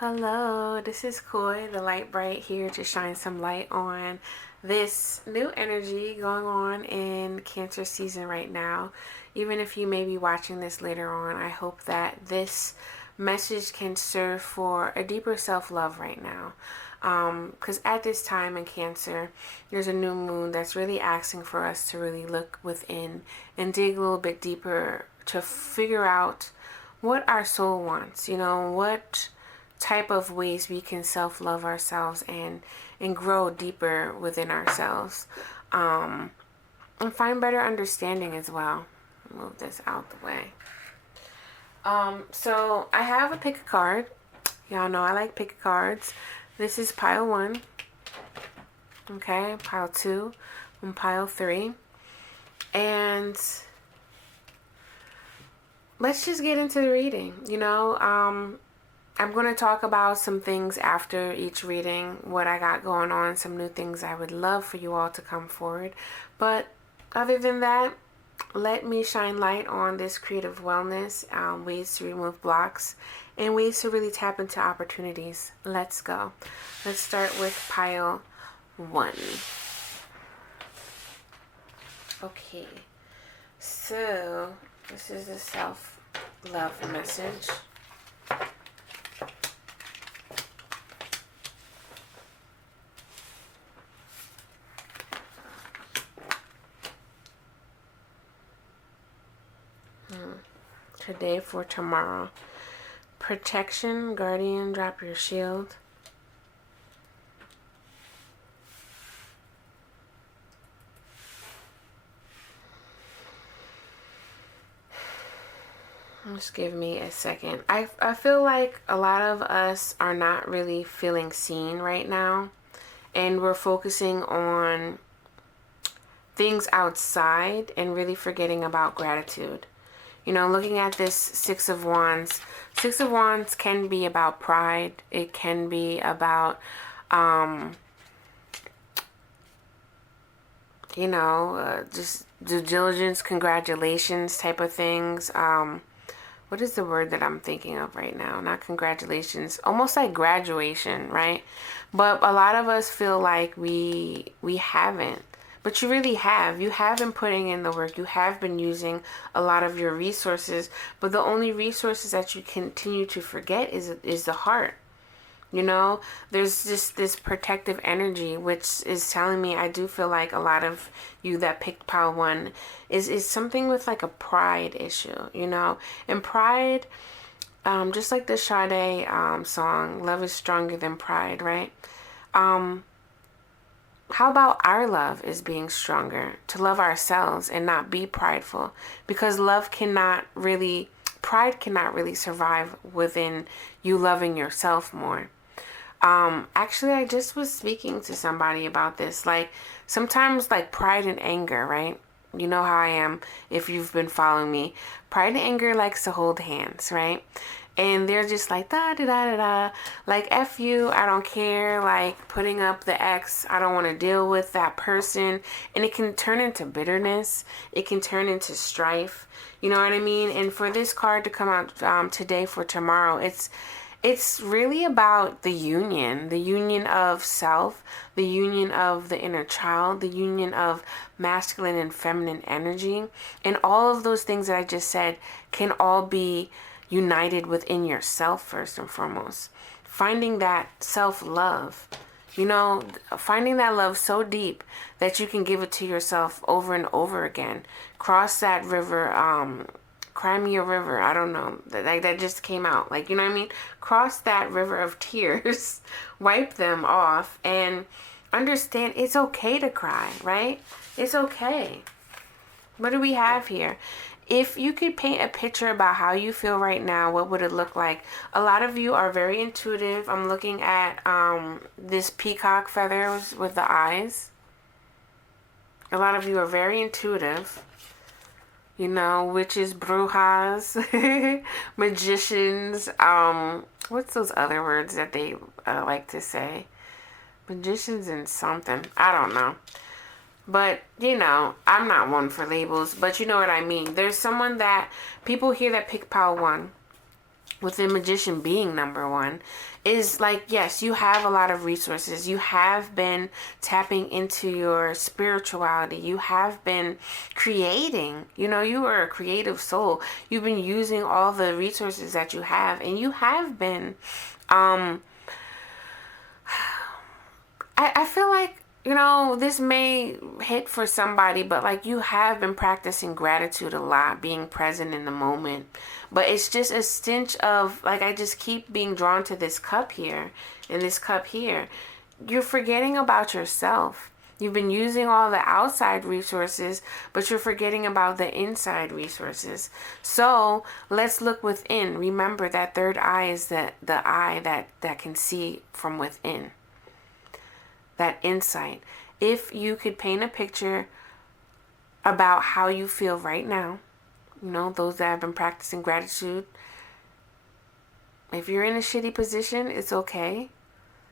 Hello. This is Koi, the light bright, here to shine some light on this new energy going on in Cancer season right now. Even if you may be watching this later on, I hope that this message can serve for a deeper self-love right now. Because at this time in Cancer, there's a new moon that's really asking for us to really look within and dig a little bit deeper to figure out what our soul wants, what type of ways we can self-love ourselves and grow deeper within ourselves, and find better understanding as well. Move this out the way. So I have a pick a card. Y'all know I like pick a cards. This is pile 1. Okay, pile 2 and pile 3. And let's just get into the reading. I'm going to talk about some things after each reading, what I got going on, some new things I would love for you all to come forward. But other than that, let me shine light on this creative wellness, ways to remove blocks, and ways to really tap into opportunities. Let's go. Let's start with pile 1. Okay, so this is a self-love message. Today for tomorrow. Protection, guardian, drop your shield. Just give me a second. I feel like a lot of us are not really feeling seen right now, and we're focusing on things outside and really forgetting about gratitude. Looking at this Six of Wands can be about pride. It can be about, just due diligence, congratulations type of things. What is the word that I'm thinking of right now? Not congratulations, almost like graduation, right? But a lot of us feel like we haven't. But you really have. You have been putting in the work. You have been using a lot of your resources. But the only resources that you continue to forget is the heart. There's just this protective energy, which is telling me I do feel like a lot of you that picked pile 1 is something with like a pride issue, And pride, just like the Sade song, love is stronger than pride, right? How about our love is being stronger, to love ourselves and not be prideful? Because pride cannot really survive within you loving yourself more. Actually, I just was speaking to somebody about this. Like, sometimes, like, pride and anger, right? You know how I am if you've been following me. Pride and anger likes to hold hands, right? And they're just like, da da da da da. Like, F you, I don't care. Like, putting up the X, I don't want to deal with that person. And it can turn into bitterness. It can turn into strife. You know what I mean? And for this card to come out today for tomorrow, it's really about the union of self, the union of the inner child, the union of masculine and feminine energy. And all of those things that I just said can all be united within yourself first and foremost. Finding that self-love, finding that love so deep that you can give it to yourself over and over again. Cross that river, Crimea River, I don't know, that just came out, like, you know what I mean? Cross that river of tears, wipe them off, and understand it's okay to cry, right? It's okay. What do we have here? If you could paint a picture about how you feel right now, what would it look like? A lot of you are very intuitive. I'm looking at this peacock feathers with the eyes. A lot of you are very intuitive. Witches, brujas, magicians. What's those other words that they like to say? Magicians and something. I don't know. But, I'm not one for labels, but you know what I mean. There's someone that people here that pick pile 1. with the magician being number one, is like, yes, you have a lot of resources. You have been tapping into your spirituality. You have been creating. You know, you are a creative soul. You've been using all the resources that you have, and you have been, I feel like, you know, this may hit for somebody, but like, you have been practicing gratitude a lot, being present in the moment. But it's just a stench of, like, I just keep being drawn to this cup here and this cup here. You're forgetting about yourself. You've been using all the outside resources, but you're forgetting about the inside resources. So let's look within. Remember that third eye is the eye that can see from within. That insight. If you could paint a picture about how you feel right now, you know, those that have been practicing gratitude, if you're in a shitty position, it's okay.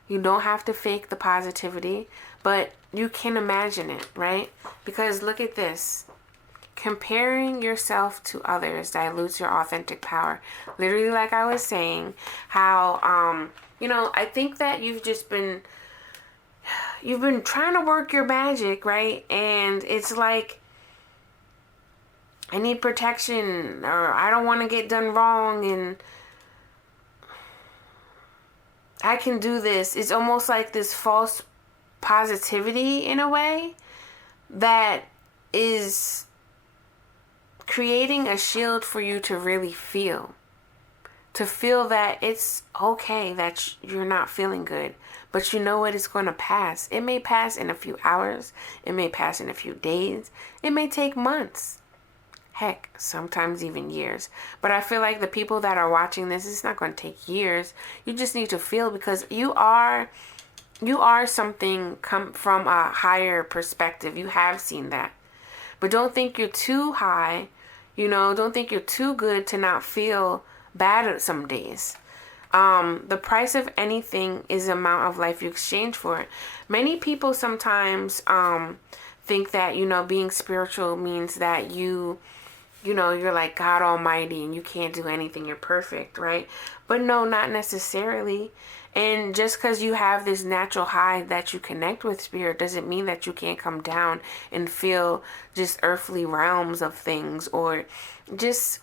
You don't have to fake the positivity, but you can imagine it, right? Because look at this. Comparing yourself to others dilutes your authentic power. Literally, like I was saying, how, you know, I think that you've been trying to work your magic, right? And it's like, I need protection, or I don't want to get done wrong, and I can do this. It's almost like this false positivity in a way that is creating a shield for you to really feel. To feel that it's okay that you're not feeling good. But you know what? It's going to pass. It may pass in a few hours. It may pass in a few days. It may take months. Heck, sometimes even years. But I feel like the people that are watching this, it's not going to take years. You just need to feel, because you are something come from a higher perspective. You have seen that. But don't think you're too high. You know, don't think you're too good to not feel bad some days. The price of anything is the amount of life you exchange for it. Many people sometimes think that, you know, being spiritual means that you know, you're like God Almighty and you can't do anything. You're perfect, right? But no, not necessarily. And just because you have this natural high that you connect with spirit doesn't mean that you can't come down and feel just earthly realms of things, or just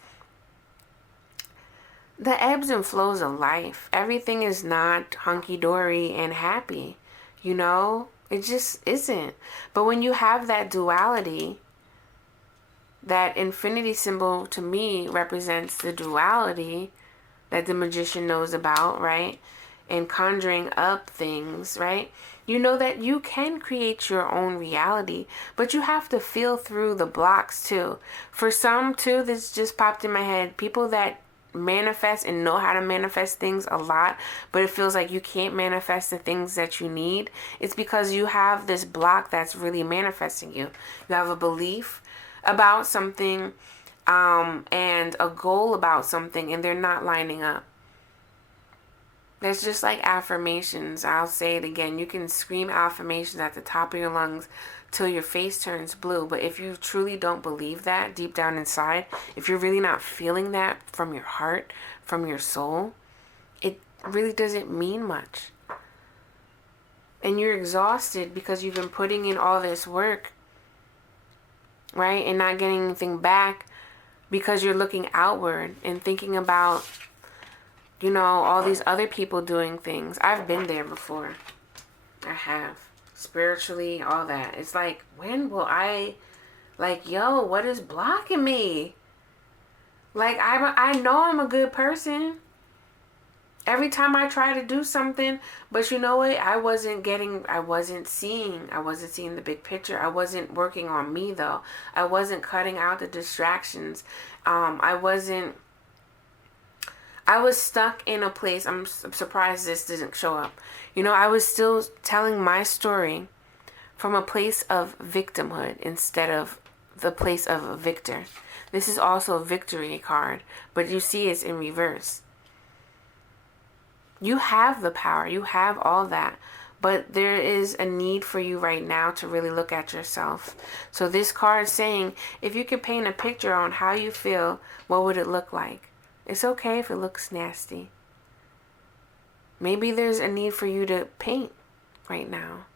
the ebbs and flows of life. Everything is not hunky-dory and happy, you know? It just isn't. But when you have that duality, that infinity symbol to me represents the duality that the magician knows about, right? And conjuring up things, right? You know that you can create your own reality, but you have to feel through the blocks too. For some too, this just popped in my head, people that manifest and know how to manifest things a lot, but it feels like you can't manifest the things that you need. It's because you have this block that's really manifesting you. You have a belief about something and a goal about something, and they're not lining up. It's just like affirmations. I'll say it again. You can scream affirmations at the top of your lungs till your face turns blue. But if you truly don't believe that deep down inside, if you're really not feeling that from your heart, from your soul, it really doesn't mean much. And you're exhausted because you've been putting in all this work, right? And not getting anything back because you're looking outward and thinking about, you know, all these other people doing things. I've been there before. I have. Spiritually, all that. It's like, when will I, like, yo, what is blocking me? Like, I know I'm a good person. Every time I try to do something, but you know what? I wasn't seeing the big picture. I wasn't working on me, though. I wasn't cutting out the distractions. I was stuck in a place. I'm surprised this didn't show up. You know, I was still telling my story from a place of victimhood instead of the place of a victor. This is also a victory card, but you see it's in reverse. You have the power. You have all that. But there is a need for you right now to really look at yourself. So this card is saying, if you could paint a picture on how you feel, what would it look like? It's okay if it looks nasty. Maybe there's a need for you to paint right now.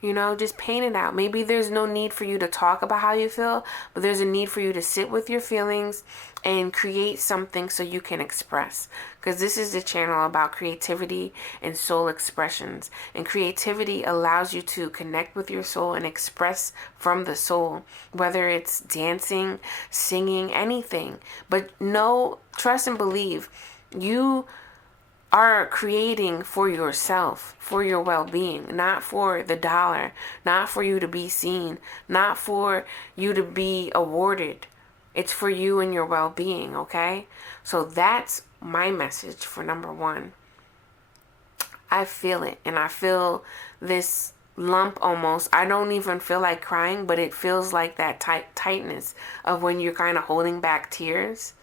You know, just paint it out. Maybe there's no need for you to talk about how you feel, but there's a need for you to sit with your feelings and create something so you can express. Because this is the channel about creativity and soul expressions. And creativity allows you to connect with your soul and express from the soul, whether it's dancing, singing, anything. But know, trust and believe, you are creating for yourself, for your well-being, not for the dollar, not for you to be seen, not for you to be awarded. It's for you and your well-being, okay? So that's my message for number one. I feel it, and I feel this lump almost. I don't even feel like crying, but it feels like that tightness of when you're kind of holding back tears.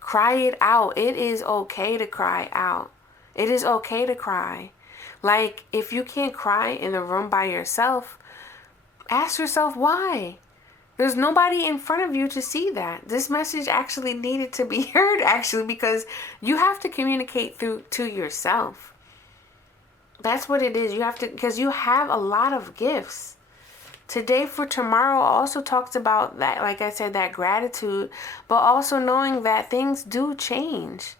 Cry it out. It is okay to cry out. It is okay to cry. Like, if you can't cry in the room by yourself, ask yourself why. There's nobody in front of you to see that. This message actually needed to be heard, actually, because you have to communicate to yourself. That's what it is. You have to, because you have a lot of gifts. Today for Tomorrow also talks about that, like I said, that gratitude, but also knowing that things do change.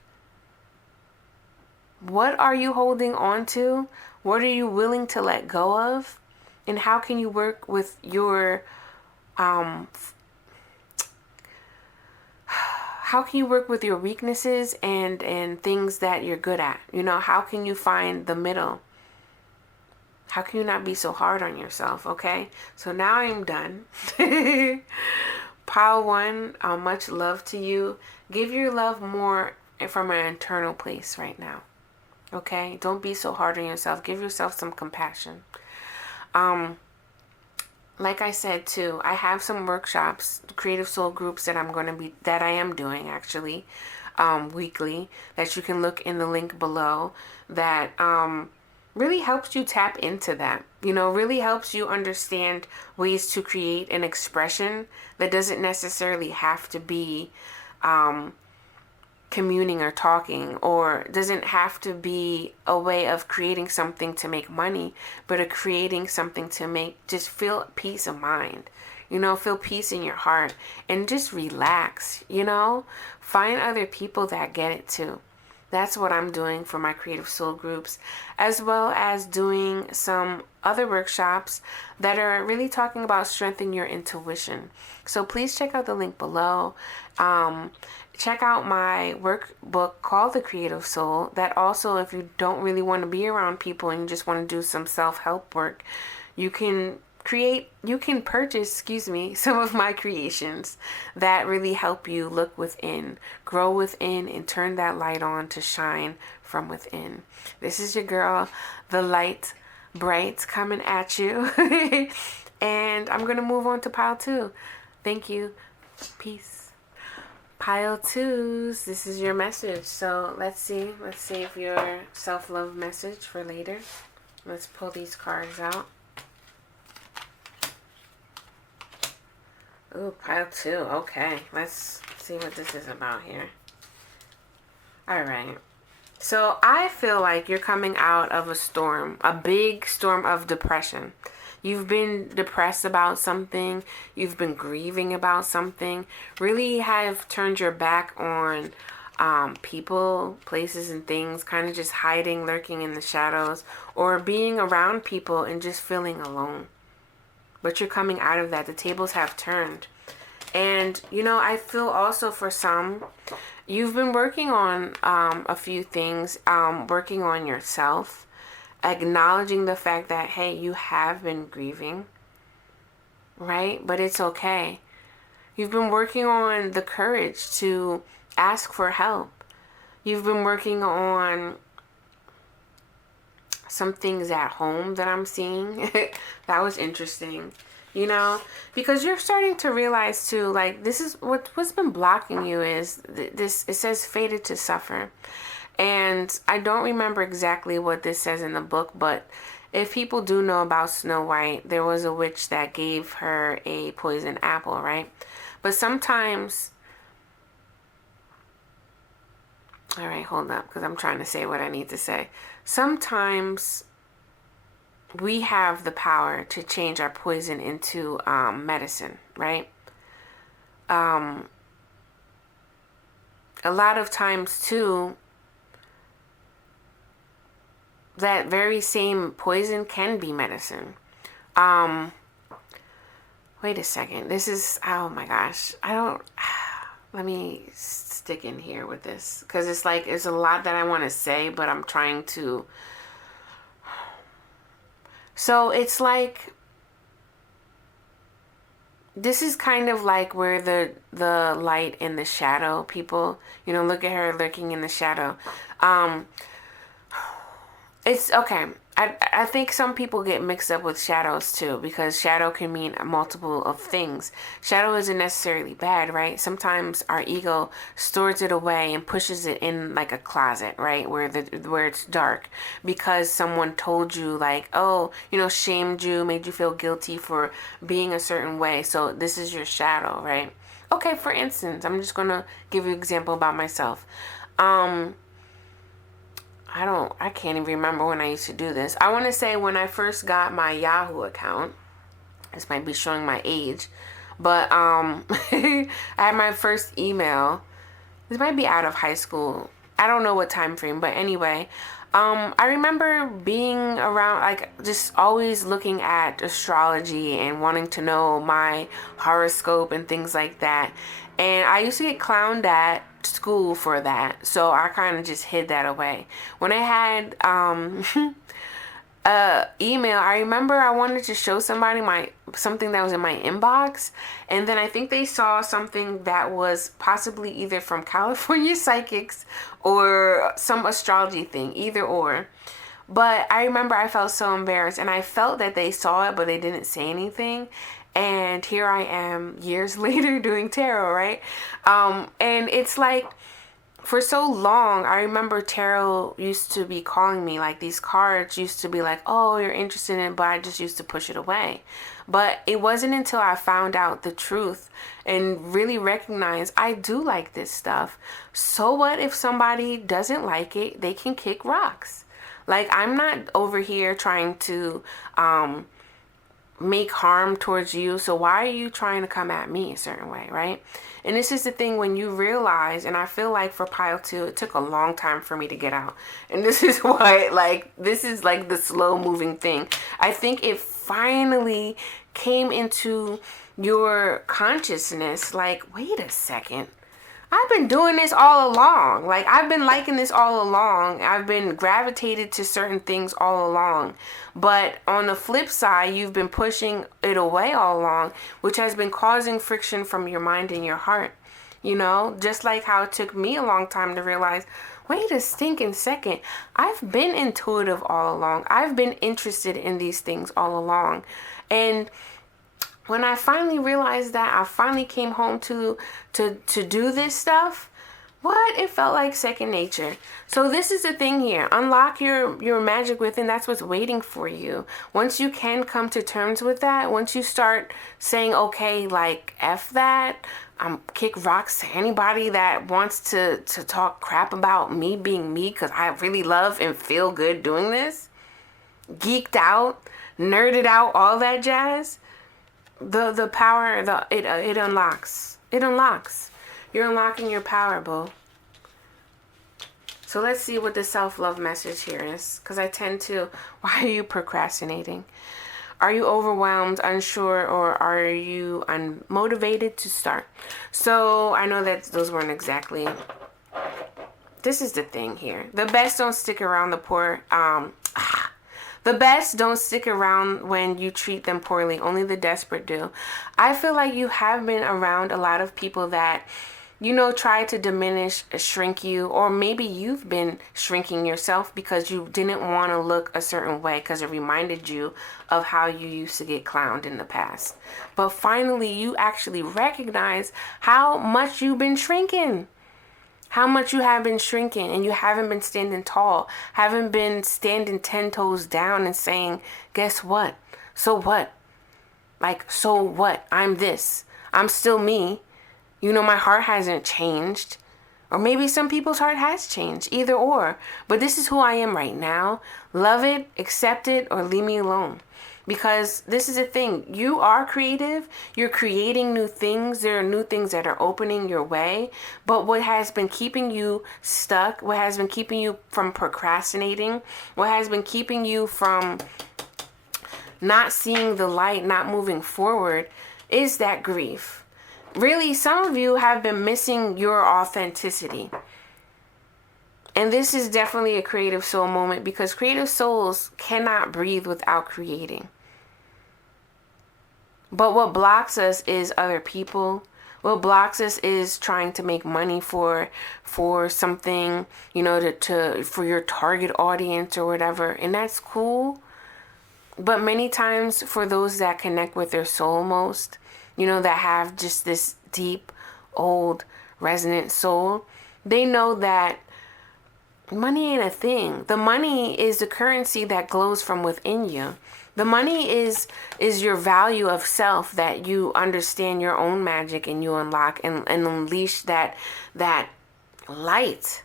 What are you holding on to? What are you willing to let go of? And how can you work with your, how can you work with your weaknesses and things that you're good at? You know, how can you find the middle? How can you not be so hard on yourself, okay? So now I'm done. Pile one, much love to you. Give your love more from an internal place right now, okay? Don't be so hard on yourself. Give yourself some compassion. Like I said too, I have some workshops, creative soul groups that I am doing actually, weekly, that you can look in the link below, that really helps you tap into that, you know, really helps you understand ways to create an expression that doesn't necessarily have to be communing or talking, or doesn't have to be a way of creating something to make money, but a creating something to make, just feel peace of mind, you know, feel peace in your heart and just relax, you know, find other people that get it too. That's what I'm doing for my creative soul groups, as well as doing some other workshops that are really talking about strengthening your intuition. So please check out the link below. Check out my workbook called The Creative Soul. That also, if you don't really want to be around people and you just want to do some self-help work, you can purchase, some of my creations that really help you look within, grow within, and turn that light on to shine from within. This is your girl, the light bright, coming at you. And I'm going to move on to pile two. Thank you. Peace. Pile twos, this is your message. So let's save your self-love message for later. Let's pull these cards out. Ooh, pile two. Okay, let's see what this is about here. All right. So I feel like you're coming out of a storm, a big storm of depression. You've been depressed about something. You've been grieving about something. Really have turned your back on people, places, and things, kind of just hiding, lurking in the shadows, or being around people and just feeling alone. But you're coming out of that. The tables have turned. And, you know, I feel also for some, you've been working on a few things, working on yourself, acknowledging the fact that, hey, you have been grieving, right? But it's okay. You've been working on the courage to ask for help. You've been working on some things at home that I'm seeing. That was interesting, you know, because you're starting to realize too, like, this is what's been blocking you is this. It says fated to suffer. And I don't remember exactly what this says in the book, but if people do know about Snow White, there was a witch that gave her a poison apple, right? But sometimes All right, hold up, because I'm trying to say what I need to say. Sometimes we have the power to change our poison into medicine, right? A lot of times, too, that very same poison can be medicine. Wait a second. This is, oh my gosh. Let me stick in here with this. Because it's like, there's a lot that I want to say, but I'm trying to. So it's like, this is kind of like where the light and the shadow people, look at her lurking in the shadow. It's okay. I think some people get mixed up with shadows too, because shadow can mean multiple of things. Shadow isn't necessarily bad, right? Sometimes our ego stores it away and pushes it in like a closet, right? Where it's dark, because someone told you like, oh, shamed you, made you feel guilty for being a certain way. So this is your shadow, right? Okay, for instance, I'm just gonna give you an example about myself. I can't even remember when I used to do this. I want to say when I first got my Yahoo account, this might be showing my age, but I had my first email. This might be out of high school. I don't know what time frame, but anyway, I remember being around, like, just always looking at astrology and wanting to know my horoscope and things like that. And I used to get clowned at school for that, so I kind of just hid that away. When I had email, I remember I wanted to show somebody something that was in my inbox, and then I think they saw something that was possibly either from California Psychics or some astrology thing, either or. But I remember I felt so embarrassed, and I felt that they saw it, but they didn't say anything. And here I am years later doing tarot, right? And it's like, for so long, I remember tarot used to be calling me, like these cards used to be like, oh, you're interested in it, but I just used to push it away. But it wasn't until I found out the truth and really recognized I do like this stuff. So what if somebody doesn't like it? They can kick rocks. Like, I'm not over here trying to make harm towards you, so why are you trying to come at me a certain way, right? And this is the thing, when you realize, and I feel like for pile 2 it took a long time for me to get out, and this is why, like, this is like the slow moving thing. I think it finally came into your consciousness, like, wait a second, I've been doing this all along. Like, I've been liking this all along. I've been gravitated to certain things all along. But on the flip side, you've been pushing it away all along, which has been causing friction from your mind and your heart. Just like how it took me a long time to realize, wait a stinking second, I've been intuitive all along. I've been interested in these things all along. And when I finally realized that, I finally came home to do this stuff, it felt like second nature. So this is the thing here. Unlock your magic within. That's what's waiting for you. Once you can come to terms with that, once you start saying, okay, like, F that, kick rocks to anybody that wants to talk crap about me being me, because I really love and feel good doing this, geeked out, nerded out, all that jazz. The power, it unlocks. It unlocks. You're unlocking your power, boo. So let's see what the self-love message here is. Because I tend to, why are you procrastinating? Are you overwhelmed, unsure, or are you unmotivated to start? So I know that those weren't exactly, this is the thing here. The best don't stick around the poor. The best don't stick around when you treat them poorly. Only the desperate do. I feel like you have been around a lot of people that, try to diminish, shrink you, or maybe you've been shrinking yourself because you didn't want to look a certain way because it reminded you of how you used to get clowned in the past. But finally, you actually recognize how much you've been shrinking. How much you have been shrinking, and you haven't been standing tall, haven't been standing 10 toes down and saying, guess what? So what? Like, so what? I'm this. I'm still me. My heart hasn't changed, Or maybe some people's heart has changed, either or. But this is who I am right now. Love it, accept it, or leave me alone. Because this is the thing. You are creative. You're creating new things. There are new things that are opening your way. But what has been keeping you stuck, what has been keeping you from procrastinating, what has been keeping you from not seeing the light, not moving forward, is that grief. Really, some of you have been missing your authenticity. And this is definitely a creative soul moment, because creative souls cannot breathe without creating. But what blocks us is other people. What blocks us is trying to make money for something, you know, to for your target audience or whatever. And that's cool. But many times for those that connect with their soul most, you know, that have just this deep, old, resonant soul, they know that money ain't a thing. The money is the currency that glows from within you. The money is your value of self, that you understand your own magic and you unlock and unleash that light.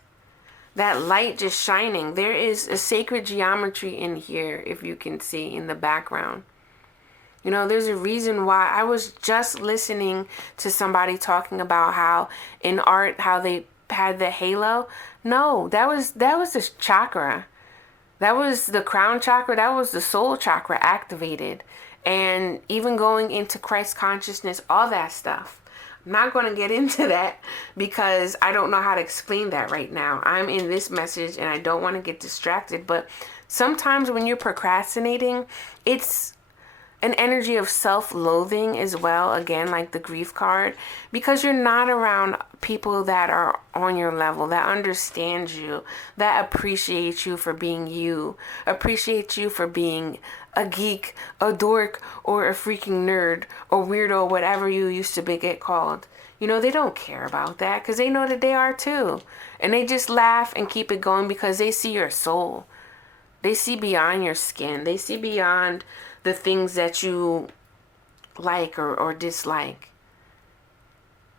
That light just shining. There is a sacred geometry in here, if you can see in the background. You know, there's a reason why. I was just listening to somebody talking about how in art, how they had the halo. No, that was the chakra. That was the crown chakra. That was the soul chakra activated. And even going into Christ consciousness, all that stuff. I'm not going to get into that because I don't know how to explain that right now. I'm in this message and I don't want to get distracted. But sometimes when you're procrastinating, it's an energy of self-loathing as well, again, like the grief card, because you're not around people that are on your level, that understand you, that appreciate you for being you, appreciate you for being a geek, a dork, or a freaking nerd, or weirdo, whatever you used to get called. You know, they don't care about that because they know that they are too. And they just laugh and keep it going because they see your soul. They see beyond your skin. They see beyond the things that you like or dislike.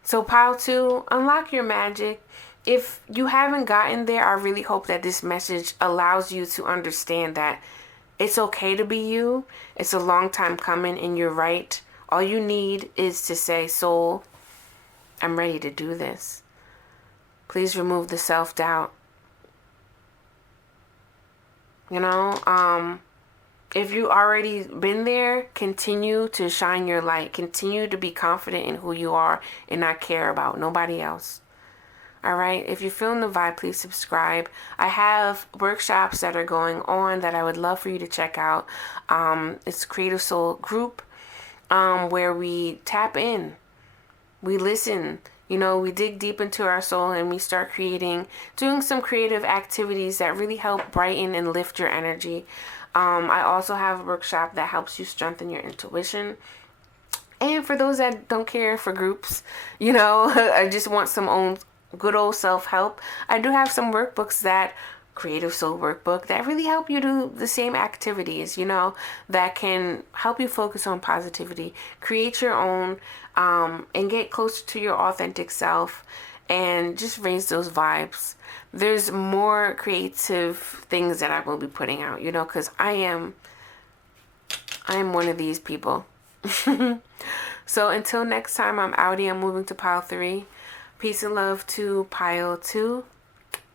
So pile 2, unlock your magic. If you haven't gotten there, I really hope that this message allows you to understand that it's okay to be you. It's a long time coming and you're right. All you need is to say, soul, I'm ready to do this. Please remove the self-doubt. You know, if you already been there, continue to shine your light. Continue to be confident in who you are and not care about nobody else. All right. If you're feeling the vibe, please subscribe. I have workshops that are going on that I would love for you to check out. It's Creative Soul Group, where we tap in, we listen. You know, we dig deep into our soul and we start doing some creative activities that really help brighten and lift your energy. I also have a workshop that helps you strengthen your intuition. And for those that don't care for groups, you know, I just want some good old self-help, I do have some workbooks, that Creative Soul Workbook, that really help you do the same activities, you know, that can help you focus on positivity, create your own, and get closer to your authentic self and just raise those vibes. There's more creative things that I will be putting out, you know, because I am one of these people. So until next time, I'm outie. I'm moving to pile 3. Peace and love to pile 2.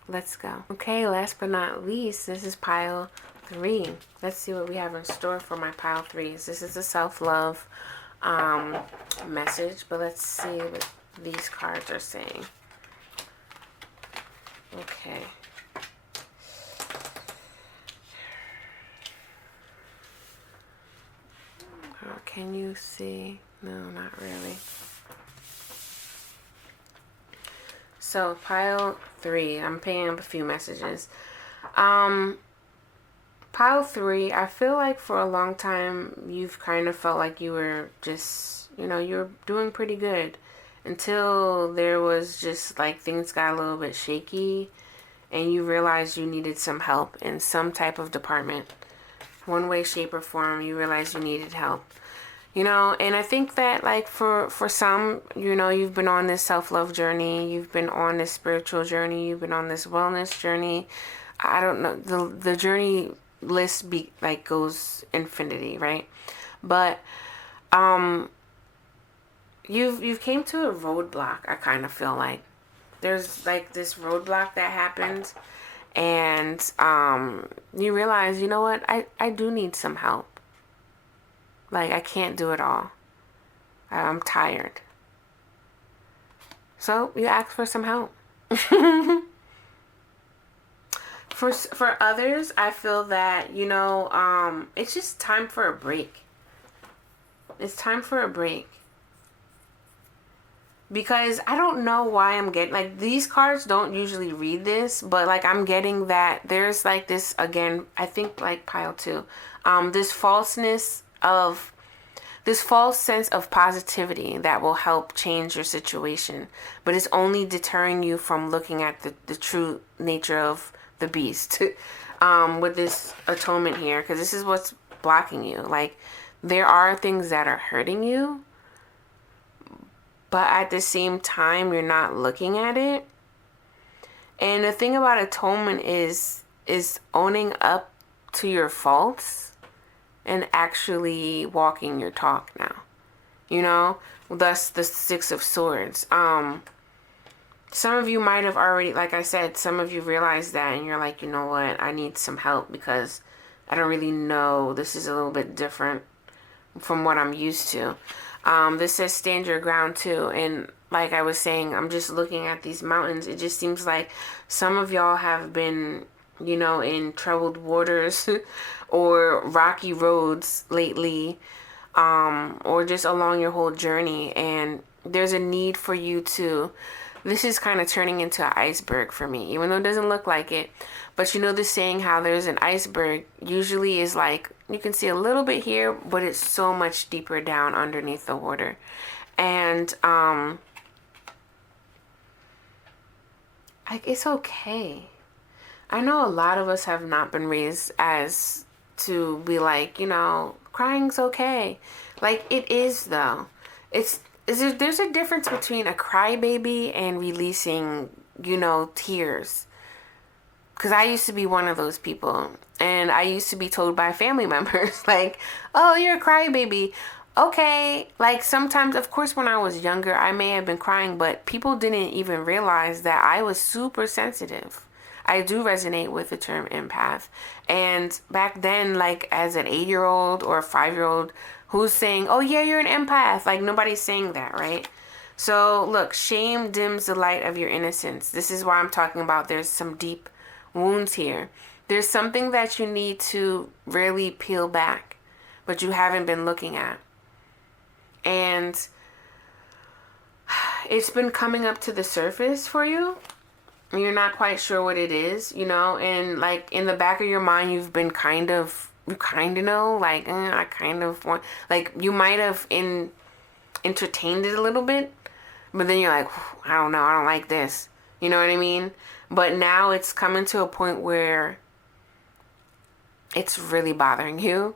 Let's go. Okay, last but not least, this is pile 3. Let's see what we have in store for my pile 3s. This is a self-love message, but let's see what these cards are saying. Okay. Oh, can you see? No, not really. So pile 3, I'm picking up a few messages. Pile 3, I feel like for a long time you've kind of felt like you were just, you know, you were doing pretty good until there was just like things got a little bit shaky and you realized you needed some help in some type of department. One way, shape, or form, you realized you needed help. You know, and I think that like for some, you know, you've been on this self-love journey, you've been on this spiritual journey, you've been on this wellness journey. I don't know, the journey list be like goes infinity, right? But you've came to a roadblock. I kind of feel like there's like this roadblock that happens, and you realize, you know what, I do need some help. Like, I can't do it all. I'm tired. So you ask for some help. For others, I feel that, you know, it's just time for a break. It's time for a break. Because I don't know why I'm getting, like, these cards don't usually read this, but, like, I'm getting that there's, like, this, again, I think, like, pile two, this falseness of, this false sense of positivity that will help change your situation, but it's only deterring you from looking at the true nature of the beast, with this atonement here, because this is what's blocking you. Like, there are things that are hurting you, but at the same time, you're not looking at it. And the thing about atonement is owning up to your faults and actually walking your talk now. You know? Thus the Six of Swords. Some of you might have already, like I said, some of you realized that and you're like, you know what? I need some help because I don't really know. This is a little bit different from what I'm used to. This says stand your ground too. And like I was saying, I'm just looking at these mountains. It just seems like some of y'all have been, you know, in troubled waters or rocky roads lately, or just along your whole journey. And there's a need for you to, this is kind of turning into an iceberg for me, even though it doesn't look like it. But you know the saying how there's an iceberg usually is like, you can see a little bit here, but it's so much deeper down underneath the water. And like, it's okay. I know a lot of us have not been raised as to be like, you know, crying's okay. Like, it is though. There's a difference between a crybaby and releasing, you know, tears. Because I used to be one of those people. And I used to be told by family members, like, oh, you're a crybaby. Okay. Like, sometimes, of course, when I was younger, I may have been crying, but people didn't even realize that I was super sensitive. I do resonate with the term empath. And back then, like, as an 8-year-old or a 5-year-old, who's saying, oh, yeah, you're an empath? Like, nobody's saying that, right? So, look, shame dims the light of your innocence. This is why I'm talking about there's some deep wounds here. There's something that you need to really peel back, but you haven't been looking at. And it's been coming up to the surface for you. You're not quite sure what it is, you know, and like in the back of your mind, you kind of know, like, I kind of want, like, you might have entertained it a little bit, but then you're like, I don't know, I don't like this. You know what I mean? But now it's coming to a point where it's really bothering you.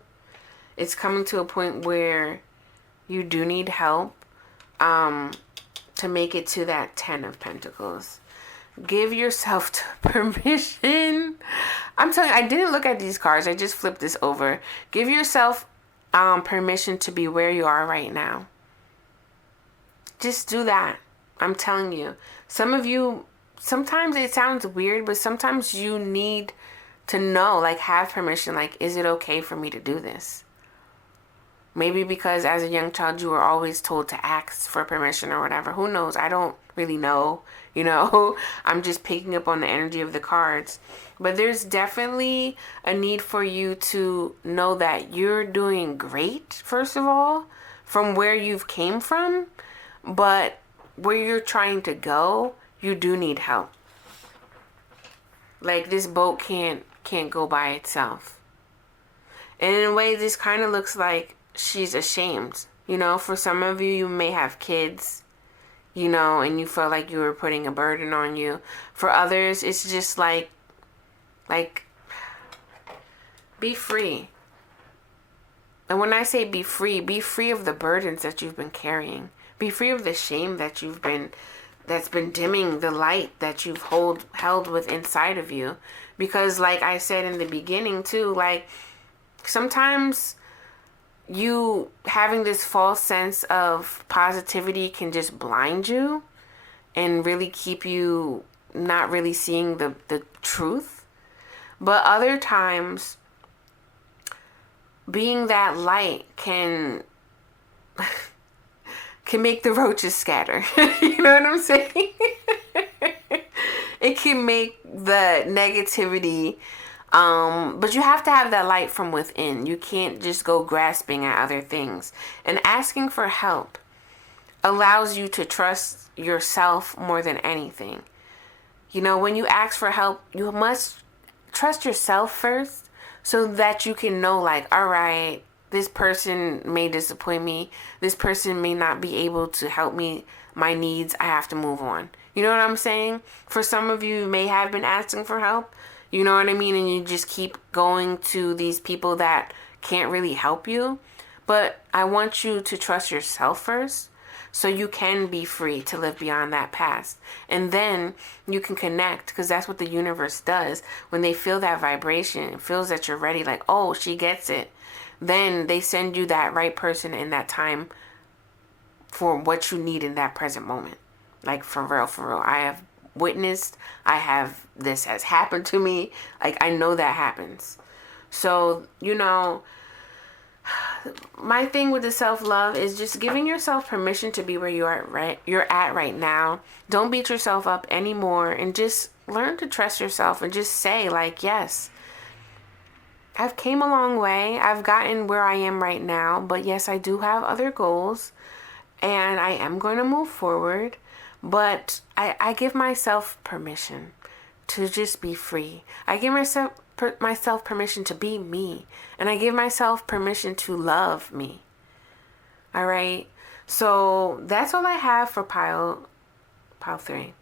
It's coming to a point where you do need help to make it to that 10 of Pentacles. Give yourself permission. I'm telling you, I didn't look at these cards. I just flipped this over. Give yourself permission to be where you are right now. Just do that. I'm telling you. Some of you, sometimes it sounds weird, but sometimes you need to know, like, have permission. Like, is it okay for me to do this? Maybe because as a young child, you were always told to ask for permission or whatever. Who knows? I don't really know, you know. I'm just picking up on the energy of the cards. But there's definitely a need for you to know that you're doing great, first of all, from where you've came from. But where you're trying to go, you do need help. Like, this boat can't go by itself. And in a way, this kind of looks like she's ashamed. You know, for some of you, you may have kids, you know, and you feel like you were putting a burden on you. For others, it's just like, be free. And when I say be free of the burdens that you've been carrying. Be free of the shame that's been dimming the light that you've held with inside of you. Because like I said in the beginning too, like sometimes you having this false sense of positivity can just blind you and really keep you not really seeing the truth. But other times, being that light can make the roaches scatter. You know what I'm saying? It can make the negativity, but you have to have that light from within. You can't just go grasping at other things. And asking for help allows you to trust yourself more than anything. You know, when you ask for help, you must trust yourself first so that you can know, like, all right, this person may disappoint me. This person may not be able to help me, my needs. I have to move on. You know what I'm saying? For some of you may have been asking for help. You know what I mean? And you just keep going to these people that can't really help you. But I want you to trust yourself first so you can be free to live beyond that past. And then you can connect, because that's what the universe does. When they feel that vibration, it feels that you're ready, like, oh, she gets it. Then they send you that right person in that time for what you need in that present moment. Like, for real, for real. I have witnessed, this has happened to me. Like, I know that happens. So, you know, my thing with the self-love is just giving yourself permission to be where you're at right now. Don't beat yourself up anymore, and just learn to trust yourself and just say, like, yes, I've came a long way. I've gotten where I am right now, but yes, I do have other goals and I am going to move forward. But I give myself permission to just be free. I give myself permission to be me. And I give myself permission to love me. All right. So that's all I have for pile 3.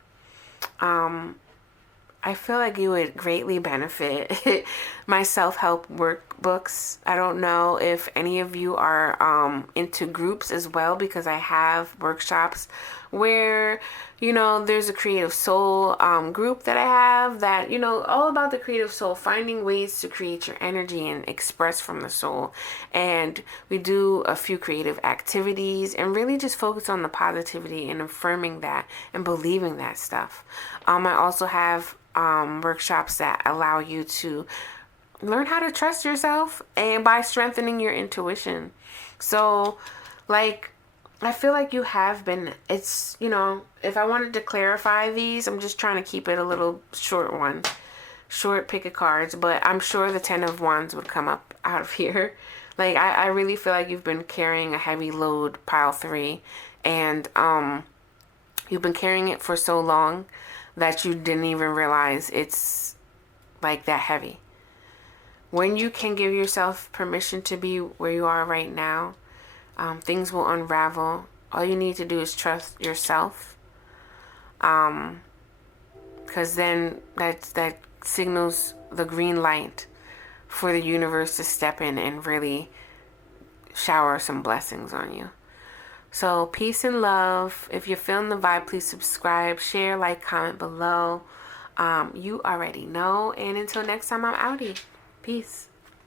I feel like you would greatly benefit my self-help workbooks. I don't know if any of you are into groups as well, because I have workshops where, you know, there's a creative soul group that I have that, you know, all about the creative soul, finding ways to create your energy and express from the soul. And we do a few creative activities and really just focus on the positivity and affirming that and believing that stuff. I also have workshops that allow you to learn how to trust yourself, and by strengthening your intuition. So, like, I feel like you have been, it's, you know, if I wanted to clarify these, I'm just trying to keep it a little short pick of cards, but I'm sure the 10 of Wands would come up out of here. Like, I really feel like you've been carrying a heavy load, pile 3, and you've been carrying it for so long that you didn't even realize it's like that heavy. When you can give yourself permission to be where you are right now, things will unravel. All you need to do is trust yourself, because then that signals the green light for the universe to step in and really shower some blessings on you. So peace and love. If you're feeling the vibe, please subscribe, share, like, comment below. You already know. And until next time, I'm outie. Peace.